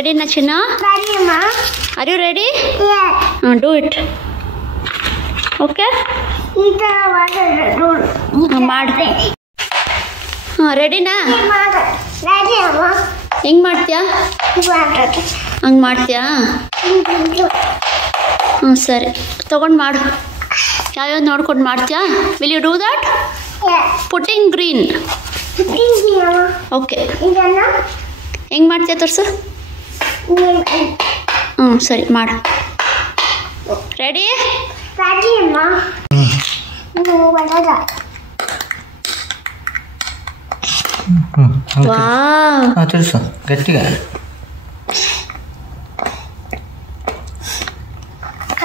ರೆಡಿನಾ ಚಿನ್ನ? Are you ready? Do it. Okay ಮಾಡಿ. ರೆಡಿನಾ? ಹೆಂಗೆ ಮಾಡ್ತೀಯಾ? ಹಂಗೆ ಮಾಡ್ತೀಯಾ? ಸರಿ ತೊಗೊಂಡು ಮಾಡು. ಯಾವ್ಯಾವ್ದು ನೋಡ್ಕೊಂಡು ಮಾಡ್ತೀಯಾ? Will you do that? Putting green. Okay ಹೆಂಗೆ ಮಾಡ್ತೀಯಾ ತೋರಿಸು. ಸರಿ ಮಾಡು. ರೆಡಿ? ತಿಳಿಸು ಗಟ್ಟಿಗೆ.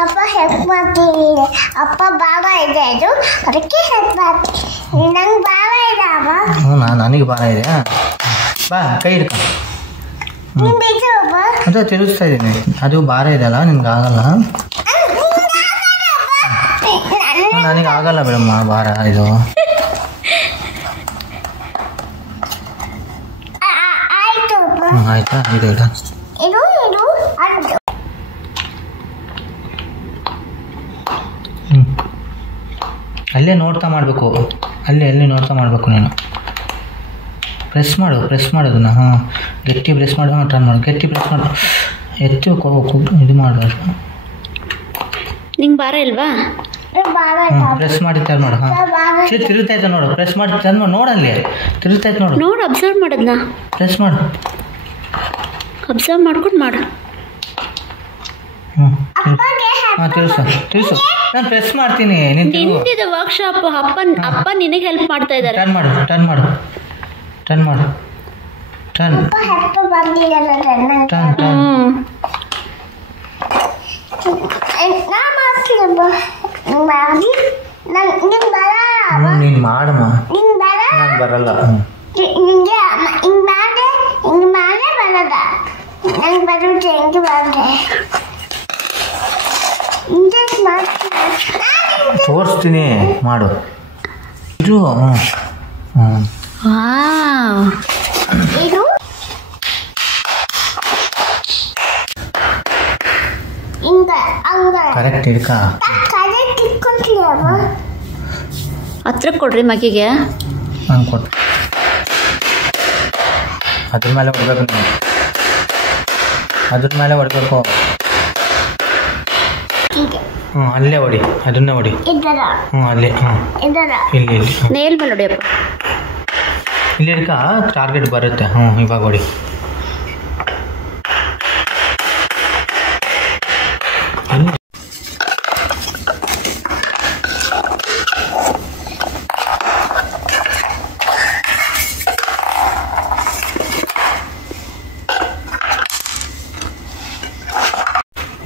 ಅಪ್ಪ ಹೆಲ್ಪ್ ಮಾಡ್ತೀನಿ. ಅಪ್ಪ ಬಾಬಾ ಇದೆ, ಅದು ಅದಕ್ಕೆ ಹೆಲ್ಪ್ ಮಾಡ್ತೀನಿ. ನಂಗೆ ಬಾಬ ಇದೆ ಅಮ್ಮ. ನನಗೆ ಭಾರ ಇದೆ. ಬಾ ಕೈ ಹಿಡ್ಕೊ. ಅದು ತಿರುಗಿಸ್ತಾ ಇದ್ದೀನಿ. ಅದು ಭಾರ ಇದೆಯಲ್ಲ, ನಿಮ್ಗೆ ಆಗಲ್ಲ. ನನಗೆ ಆಗಲ್ಲ ಬಿಡಮ್ಮ ಭಾರ ಇದು. ಆಯ್ತಾ? ಇದು ಇಡ. ಅಲ್ಲೇ ನೋಡ್ತಾ ಮಾಡಬೇಕು. ಅಲ್ಲಿ ನೋಡ್ತಾ ಮಾಡಬೇಕು ನೀನು. ಪ್ರೆಸ್ ಮಾಡೋದನ್ನ. ಗಟ್ಟಿ ಪ್ರೆಸ್ ಮಾಡು. ಟರ್ನ್ ಮಾಡು. ಗಟ್ಟಿ ಪ್ರೆಸ್ ಮಾಡು. ಎತ್ತು ಇದು ಮಾಡಬಾರ್ದು. ನಿಂಗೆ ಭಾರ ಇಲ್ವಾ? ಪ್ರೆಸ್ ಮಾಡಿ ಟರ್ನ್ ಮಾಡು. ತಿರುಗ್ತಾಯ್ತು ನೋಡು. ಪ್ರೆಸ್ ಮಾಡಿ ಟರ್ನ್ ಮಾಡಿ. ನೋಡಲ್ಲಿ ತಿರುಗ್ತಾಯ್ತು ನೋಡು. ಅಬ್ಸರ್ವ್ ಮಾಡೋದನ್ನ. ಪ್ರೆಸ್ ಮಾಡು. ಅಬ್ಸರ್ವ್ ಮಾಡ್ಕೊಂಡು ಮಾಡು. ತಿಳಿಸು. ನಾನು ಪ್ರೆಸ್ ಮಾಡ್ತೀನಿ. ನಿಂದಿದೆ ವರ್ಕ್ಶಾಪ್. ಅಪ್ಪ ನಿನಗೆ ಹೆಲ್ಪ್ ಮಾಡ್ತಾ ಇದ್ದಾರೆ. ಟರ್ನ್ ಮಾಡು. ನೀನು ಮಾಡಮ್ಮ. ನಂಗೆ ಬರಲ್ಲ. ತೋರಿಸ್ತೀನಿ ಮಾಡು. ಇದು ಕರೆಕ್ಟ್ ಇಡ್ಕ. ಹತ್ರ ಕೊಡ್ರಿ ಮಗಿಗೆ. ನಾನು ಕೊಟ್ಟು ಅದ್ರ ಮೇಲೆ ಹೊಡ್ಬೇಕು. ನೀವು ಅದ್ರ ಮೇಲೆ ಹೊಡ್ಬೇಕು. ಅಲ್ಲೇ ಹೊಡಿ. ಅದನ್ನೇ ಹೊಡಿ. ಅಲ್ಲಿ. ಇಲ್ಲಿ ನೇಲ್ ಮೇಲೆ ಹೊಡಿಯಪ್ಪ. ಇಲ್ಲಿ ಇಡ್ಕ. ಟಾರ್ಗೆಟ್ ಬರುತ್ತೆ. ಇವಾಗ ಹೊಡಿ.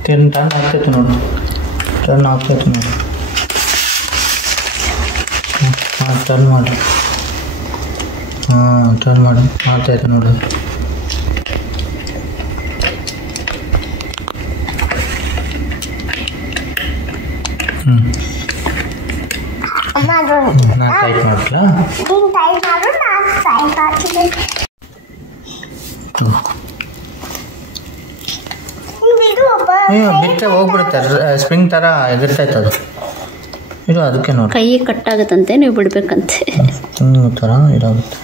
ಟರ್ನ್ ಆಗ್ತೈತೆ ನೋಡು. ಟರ್ನ್ ಮಾಡಿ. ಟರ್ನ್ ಮಾಡು. ಮಾಡ್ತಾಯಿತ್ತು ನೋಡು. ನಾನು ಟೈಟ್ ಮಾಡ್ಲಾ? ಬಿಟ್ಟರೆ ಹೋಗ್ಬಿಡುತ್ತೆ. ಸ್ಪ್ರಿಂಗ್ ಥರ ಎದುರ್ತಾಯ್ತು ಅದು. ಇದು ಅದಕ್ಕೆ ನೋಡಿ. ಕೈ ಕಟ್ಟಾಗುತ್ತಂತೆ, ನೀವು ಬಿಡ್ಬೇಕಂತೆ. ಥರ ಇದಾಗುತ್ತೆ.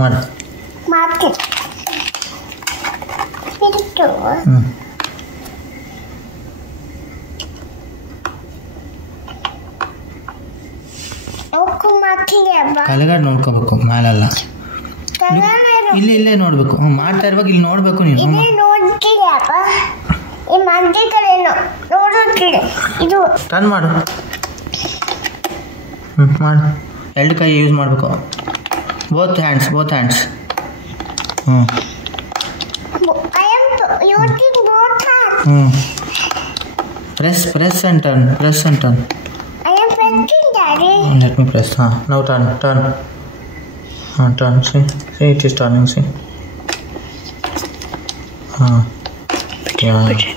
ಮಾಡು. ಕೆಳಗಡೆ ನೋಡ್ಕೋಬೇಕು, ಮೇಲೆಲ್ಲ. ಇಲ್ಲೇ ನೋಡ್ಬೇಕು. ಮಾಡ್ತಾ ಇರುವಾಗ ಇಲ್ಲಿ ನೋಡ್ಬೇಕು ನೀನು. ಟರ್ನ್ ಮಾಡು. ಮಾಡು. ಎರಡು ಕೈ ಯೂಸ್ ಮಾಡಬೇಕು. Both hands. Press and turn. I am pressing, Daddy. Let me press. Now turn. Turn. See, it is turning. See.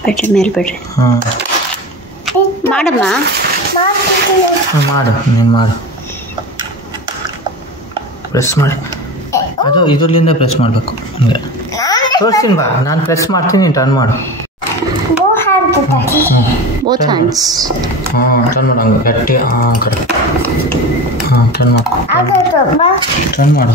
ಬಿಡ್ರಿ ಮೇಲೆ ಬಿಡ್ರಿ. ಮಾಡಮ್ಮ. ಮಾಡು. ನೀನು ಮಾಡು. ಪ್ರೆಸ್ ಮಾಡಿ. ಅದು ಇದರಿಂದ ಪ್ರೆಸ್ ಮಾಡಬೇಕು ಹಂಗೆ ತೋರಿಸ್ತೀನಿ ಬಾ ನಾನು ಪ್ರೆಸ್ ಮಾಡ್ತೀನಿ ನೀನು ಟರ್ನ್ ಮಾಡು ಬೋತ್ ಹ್ಯಾಂಡ್ಸ್ ಟರ್ನ್ ಮಾಡು ಹಂಗೆ ಗಟ್ಟಿ ಕರೆಕ್ಟ್ ಟರ್ನ್ ಮಾಡು ಟರ್ನ್ ಮಾಡು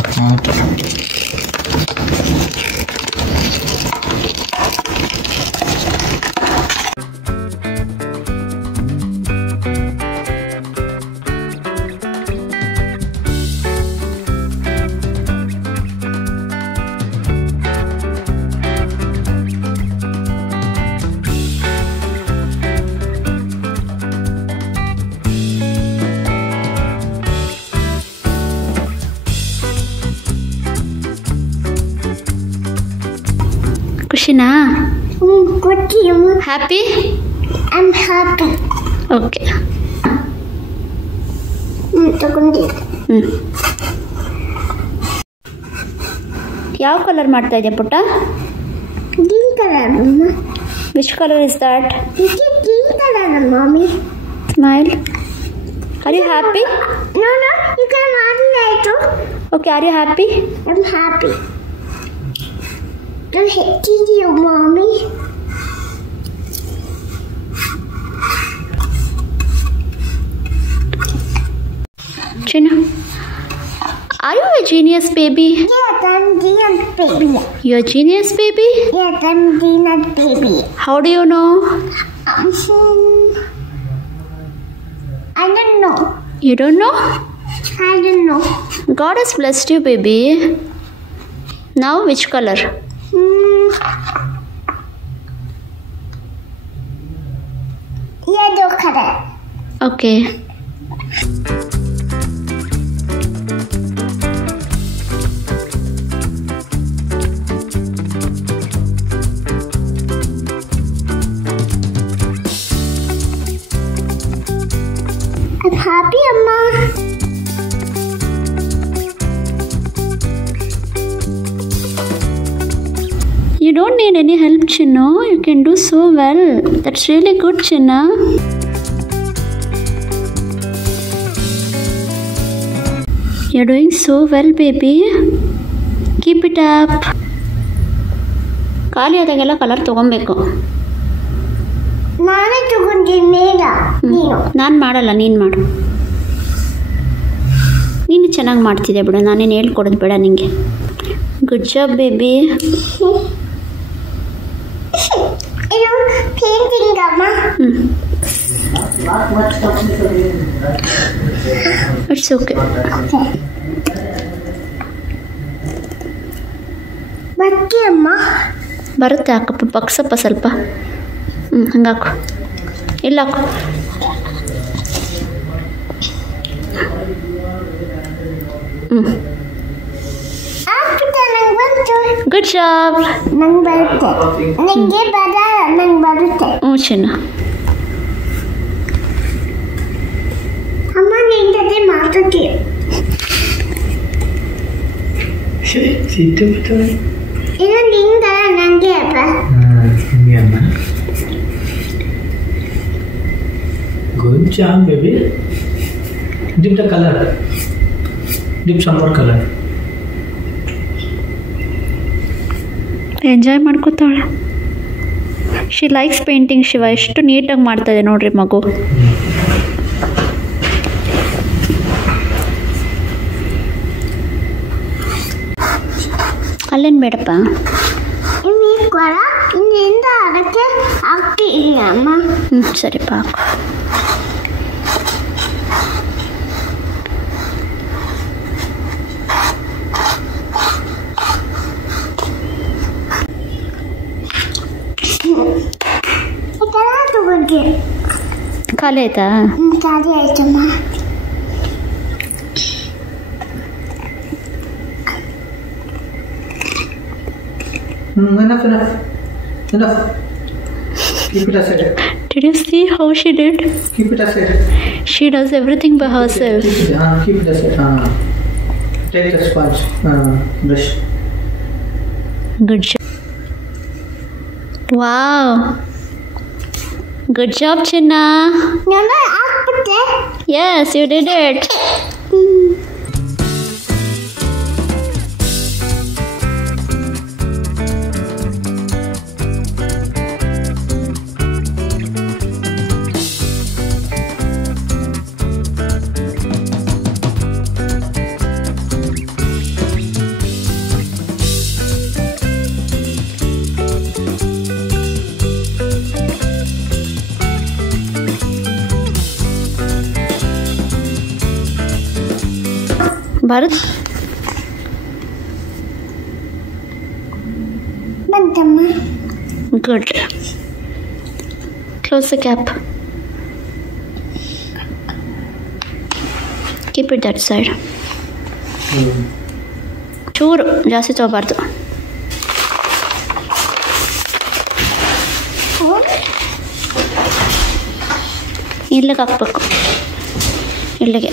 ಖುಷಿನಾ? ಹ್ಯಾಪಿ? I'm happy. ಓಕೆ. ಯಾವ ಕಲರ್ ಮಾಡ್ತಾ ಇದೆಯಾ ಪುಟ್ಟ? Green color, Mama. Which color is that? This is green color, Mommy. Smile. Are you happy? No, you can model it. Okay, are you happy? I'm happy. Don't hit you, Mommy. China, are you a genius baby? Yes, I'm genius baby. You're a genius baby? Yes, I'm genius baby. How do you know? I don't know. You don't know? I don't know. God has blessed you, baby. Now, which color? Yellow color. Okay. I'm happy, Amma. You don't need any help, Chinna. You can do so well. That's really good, Chinna. You're doing so well, baby. Keep it up. ಖಾಲಿ ಆದಾಗೆಲ್ಲ colour ತೊಗೊಬೇಕು. ನಾನೇ ತಗೊಂಡಿಲ್ಲ. ನಾನು ಮಾಡಲ್ಲ, ನೀನು ಮಾಡು. ನೀನು ಚೆನ್ನಾಗಿ ಮಾಡ್ತಿದ್ದೆ ಬಿಡು, ನಾನೇನು ಹೇಳ್ಕೊಡೋದು ಬೇಡ ನಿನಗೆ. Good job baby. ಇದು ಪೇಂಟಿಂಗ್ ಅಮ್ಮ. It's okay. ಬಟ್ಟೆ ಅಮ್ಮ. ಬರುತ್ತೆ, ಹಾಕಪ್ಪ, ಬಗ್ಸಪ್ಪ ಸ್ವಲ್ಪ. ಹಂಗಾಕು, ಇಲ್ಲ ಹಾಕು. Good job. ನಂಗೆ ಬರುತ್ತೆ. ನಿಂಗೆ ಬರಲ್ಲ, ನಂಗೆ ಬರುತ್ತೆ. ಚಿನ್ನ. ಅಮ್ಮ ನಿನ್ ಜೊತೆ ಮಾತಾಡ್ತೀವಿ. ಇದು ನಿಂದ ನಂಗೆ ಅಪ್ಪ. Good job, baby. Dip the color. Dip some more color. Enjoy ಮಾಡ್ಕೋತಾಳೆ. She likes painting. ಶಿವ ಎಷ್ಟು ನೀಟಾಗಿ ಮಾಡ್ತಾಯಿದೆ ನೋಡ್ರಿ ಮಗು. ಅಲ್ಲೇನು ಬೇಡಪ್ಪ. ಕೊರ ಇಂದ ಅದಕ್ಕೆ ಹಾಕ್ತೀನಿ ಅಮ್ಮ. ಸರಿಪ್ಪ, ಹಾಕು. ಖಾಲಿ ಆಯ್ತಾ? ಖಾಲಿ ಆಯ್ತಮ್ಮ. Enough. Keep it aside. Did you see how she did? Keep it aside. She does everything by herself. Keep it aside. Take the sponge. Brush. Good job. Wow. Good job, Chinna. Yes, you did it. Bharat ಬಂತಮ್ಮ. Good. Close the cap. Keep it that side. ಚೂರು ಜಾಸ್ತಿ ತಗೋಬಾರ್ದು. ಇಲ್ಲಿಗೆ ಹಾಕ್ಬೇಕು, ಇಲ್ಲಿಗೆ.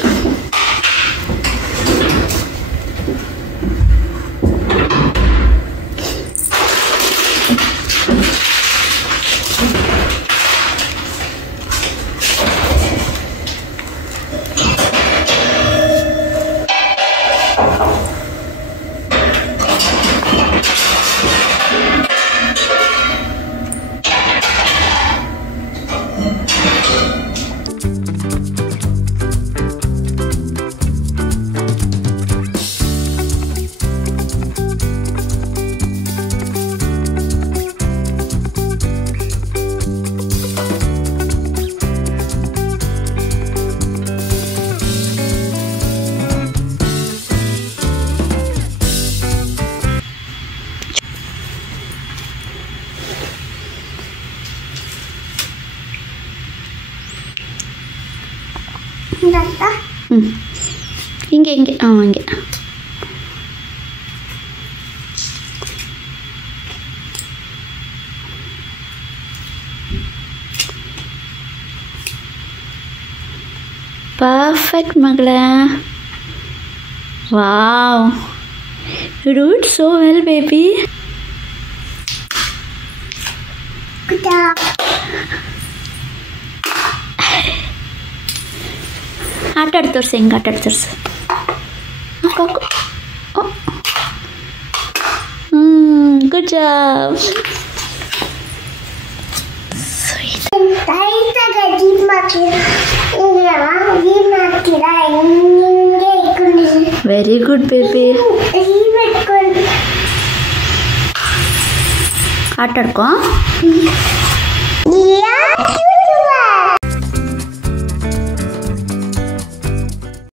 ಹಿಂಗೆ ಹಿಂಗೆ ಹಂಗೆ. Perfect ಮಗಳೇ. Wow, you do it so well baby. ಆಟ ಆಡಿ ತೋರಿಸಿ, ಹೆಂಗೆ ಆಟ ಆಡಿ ತೋರಿಸು. Good job. Very good baby. ಆಟ ಆಡ್ಕೋ.